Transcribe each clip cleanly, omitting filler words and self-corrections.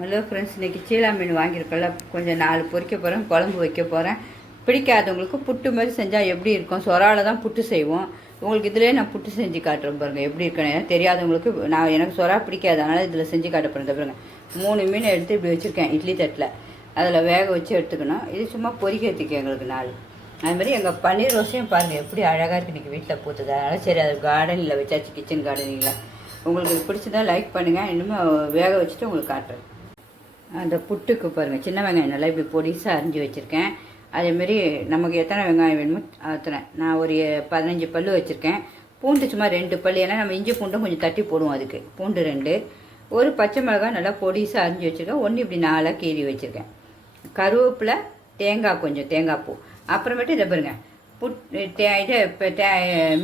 Hello friends, இன்றைக்கி சீலா மீன் வாங்கியிருக்கல, கொஞ்சம் 4 பொரிக்க போகிறேன், குழம்பு வைக்க போகிறேன். பிடிக்காதவங்களுக்கு புட்டு மாதிரி செஞ்சால் எப்படி இருக்கும், சொராவில் தான் புட்டு செய்வோம். உங்களுக்கு இதிலே நான் புட்டு செஞ்சு காட்டுறேன் பாருங்கள் எப்படி இருக்கணும். தெரியாதவங்களுக்கு எனக்கு சொரா பிடிக்காது, அதனால் இதில் செஞ்சு காட்ட போகிறேன். பாருங்கள், 3 மீன் எடுத்து இப்படி வச்சுருக்கேன் இட்லி தட்டில். அதில் வேக வச்சு எடுத்துக்கணும். இது சும்மா பொரிக்கிறதுக்கு எங்களுக்கு 4. அதுமாதிரி எங்கள் பன்னீர் ரோஸையும் பாருங்கள் எப்படி அழகாக இருக்குது. இன்றைக்கி வீட்டில் பூத்துது, அதனால் சரி அது கார்டனில் வச்சாச்சு, கிச்சன் கார்டனிங்கில். உங்களுக்கு பிடிச்சதா லைக் பண்ணுங்கள். இன்னும் வேக வச்சுட்டு உங்களுக்கு காட்டுறேன். அந்த புட்டுக்கு பாருங்கள், சின்ன வெங்காயம் நல்லா இப்படி பொடிசாக அரிஞ்சு வச்சுருக்கேன். அதேமாரி நமக்கு எத்தனை வெங்காயம் வேணுமோ அத்தனை. நான் ஒரு 15 பல் வச்சுருக்கேன். பூண்டு சும்மா 2 பல், ஏன்னா நம்ம இஞ்சி பூண்டும் கொஞ்சம் தட்டி போடுவோம். அதுக்கு பூண்டு 2, ஒரு பச்சை மிளகாய் நல்லா பொடிசாக அரிஞ்சு வச்சுருக்கேன். 1 இப்படி 4 கீறி வச்சுருக்கேன். கருவேப்பிலை, தேங்காய், கொஞ்சம் தேங்காய் பூ. அப்புறமேட்டு இதை பாருங்கள், இப்போ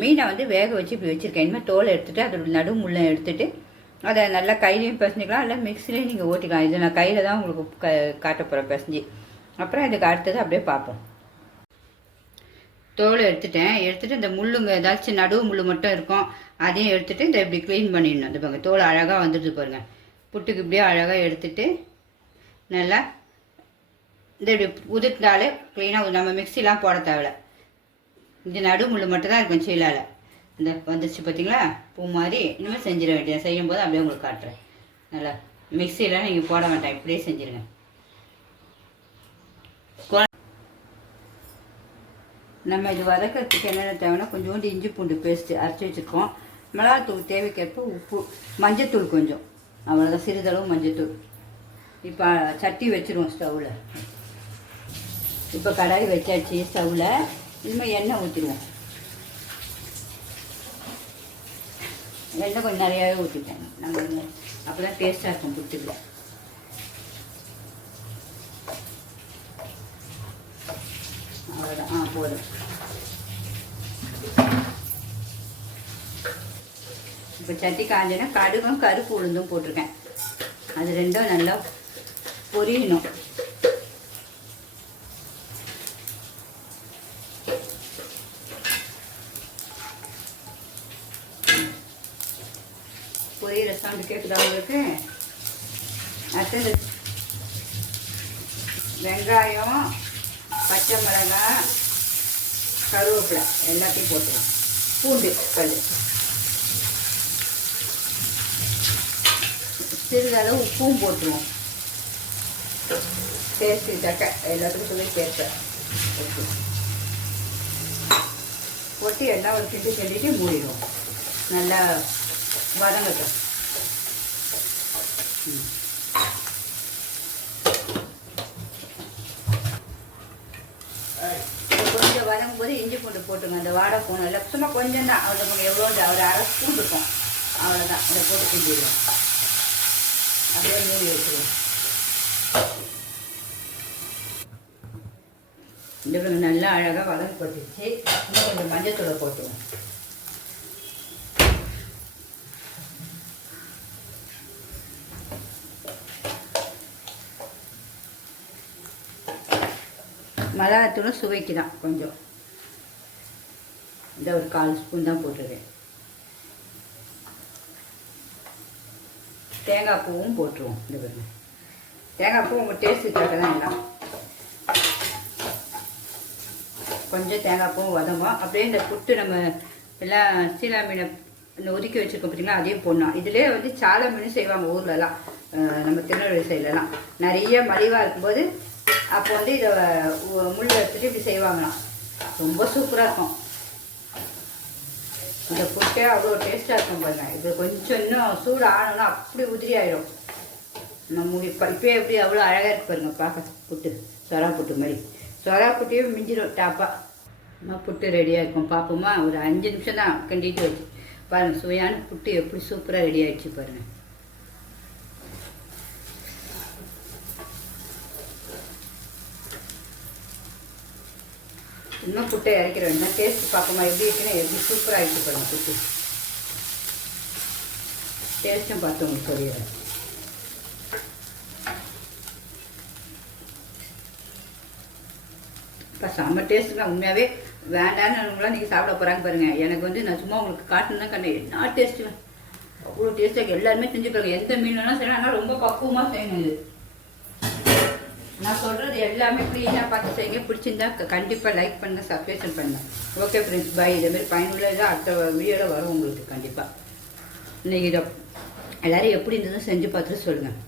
மீனை வந்து வேக வச்சு இப்படி வச்சுருக்கேன். இனிமேல் தோலை எடுத்துகிட்டு அதோட நடு முள்ளை எடுத்துகிட்டு அதை நல்லா கையிலையும் பிசைஞ்சிக்கலாம், இல்லை மிக்சிலையும் நீங்கள் ஓட்டிக்கலாம். இது நான் கையில் தான் உங்களுக்கு காட்ட போகிறேன் பிசைஞ்சி. அப்புறம் இதுக்கு அடுத்தது அப்படியே பார்ப்போம். தோலை எடுத்துகிட்டு இந்த முள்ளுங்க ஏதாச்சும் நடுவு முள் மட்டும் இருக்கும், அதையும் எடுத்துகிட்டு இந்த இப்படி க்ளீன் பண்ணிடணும். இந்த பாருங்கள், தோலை அழகாக வந்துடுது பாருங்கள். புட்டுக்கு இப்படியே அழகாக எடுத்துகிட்டு நல்லா இந்த இப்படி உதிர்த்தாலே க்ளீனாக, நம்ம மிக்சிலாம் போட தேவையில்ல. இந்த நடு முள் மட்டும் தான் இருக்கும் சீலால். இந்த வந்துச்சு பார்த்தீங்களா, பூ மாதிரி. இனிமேல் செஞ்சிட வேண்டியது. செய்யும்போது அப்படியே உங்களுக்கு காட்டுறேன். நல்லா மிக்சியில் நீங்கள் போட வேண்டாம், இப்படியே செஞ்சுருங்க. நம்ம இது வதக்கிறதுக்கு என்னென்ன தேவைன்னா, கொஞ்சோண்டு இஞ்சி பூண்டு பேஸ்ட்டு அரைச்சி வச்சுருக்கோம். மிளகாத்தூள் தேவைக்கேற்ப, உப்பு, மஞ்சத்தூள் கொஞ்சம், அவ்வளோதான், சிறிதளவு மஞ்சத்தூள். இப்போ சட்டி வச்சுருவோம் ஸ்டவ்வில். இப்போ கடாய் வச்சாச்சு ஸ்டவ்வில். இனிமேல் எண்ணெய் ஊற்றிடுவோம். எண்ணெய் கொஞ்சம் நிறையாவே ஊற்றிட்டேன். நம்ம அப்போ தான் டேஸ்ட்டாக இருக்கும் புட்டுக்கு. அவ்வளோதான், போதும். இப்போ சட்டி காஞ்சனா கடுகும் கருப்பு உளுந்தும் போட்டிருக்கேன். அது ரெண்டும் நல்லா பொரியணும். பொரியிற சவுண்டு கேட்குதா உங்களுக்கு? அடுத்தது வெங்காயம், பச்சை மிளகாய், கருவேப்பிலை எல்லாத்தையும் போட்டுருவோம். பூண்டு பல், சிறிதளவு உப்பும் போட்டுருவோம். டேஸ்ட்டு தக்க எல்லாத்துக்கும் சொல்லி சேர்த்த போட்டு எல்லாம் ஒரு கிண்டிட்டு மூடிடுவோம். நல்லா வதங்கட்டும். கொஞ்சம் வதங்கும் போது இஞ்சி பூண்டு போட்டுங்க. அந்த வாடை போகணும் இல்லை, சும்மா கொஞ்சம் தான். அவ்வளோ எவ்வளோ ஒரு 1/2 ஸ்பூன் இருக்கும், அவ்வளோதான். அதை போட்டு கிண்டிடுவோம். அப்படியே மூடி வச்சுருவோம். இந்த நல்லா அழகாக வதங்கி போட்டுச்சு. இன்னும் கொஞ்சம் மஞ்சத்தூளை போட்டுவோம். மிளகாத்தூளும் சுவைக்கு தான் கொஞ்சம், இந்த ஒரு 1/4 ஸ்பூன் தான் போட்டுருவேன். தேங்காய் பூவும் போட்டுருவோம். இந்த பாருங்க, தேங்காய் பூ உங்கள் டேஸ்ட்டுக்காக தான் எல்லாம். கொஞ்சம் தேங்காய் பூவும் வதங்கும். அப்படியே இந்த புட்டு நம்ம எல்லாம் சீலா மீனை இந்த ஒதுக்கி வச்சுருக்கோம் பார்த்தீங்களா, அதையும் போடணும். இதிலே வந்து சாலை மீன் செய்வாங்க ஊர்லலாம், நம்ம திருநெல்வேலி சைட்லலாம் நிறைய மலிவாக இருக்கும்போது. அப்போ வந்து இதை முள் எடுத்துட்டு இப்படி செய்வாங்களாம். ரொம்ப சூப்பராக இருக்கும். இந்த புட்டே அவ்வளோ டேஸ்ட்டாக இருக்கும் பாருங்க. இது கொஞ்சம் இன்னும் சூடு ஆனோன்னா அப்படி உதிரி ஆயிடும். நம்ம இப்போ எப்படி அவ்வளோ அழகாக இருக்கு பாருங்க பார்க்க. புட்டு சொரா புட்டு மாதிரி, சொரா புட்டையும் மிஞ்சிடும் டாப்பாக. நம்ம புட்டு ரெடியாக இருக்கும். பார்ப்போமா? ஒரு 5 நிமிஷம் தான் கிண்டிட்டு வச்சு பாருங்கள். சுவையான புட்டு எப்படி சூப்பராக ரெடி ஆகிடுச்சு பாருங்கள். இன்னும் புட்டை இறக்கிற வேண்டாம். டேஸ்ட் பார்ப்போமா எப்படி இருக்குன்னா, எப்படி சூப்பராக ஆகிடுச்சு பாருங்கள் புட்டு. டேஸ்ட்டும் பார்த்து உங்களுக்கு சொல்லிடுறேன். இப்போ செம்ம டேஸ்ட்டுங்க. உண்மையாகவே வேண்டான்னு நீங்கள் சாப்பிட போகிறாங்க பாருங்கள். எனக்கு வந்து நான் சும்மா உங்களுக்கு காட்டணும் தான் கண்ணு. என்ன டேஸ்ட்டுங்க, அவ்வளோ டேஸ்ட்டாக எல்லாருமே செஞ்சு பாருங்க. எந்த மீன்லாம் செய்யணும், ஆனால் ரொம்ப பக்குவமாக செய்யணும். இது நான் சொல்கிறது எல்லாமே க்ளீனாக பார்த்து செய்யுங்க. பிடிச்சிருந்தா கண்டிப்பாக லைக் பண்ணுங்கள், சப்ஸ்கிரைப் பண்ணுங்கள். ஓகே ஃப்ரெண்ட்ஸ், பாய். இதேமாதிரி பயனுள்ள இதாக அடுத்த வீடியோவில் வரும் உங்களுக்கு கண்டிப்பாக. இன்றைக்கி இதை எல்லோரும் எப்படி இருந்ததுன்னு செஞ்சு பார்த்துட்டு சொல்லுங்கள்.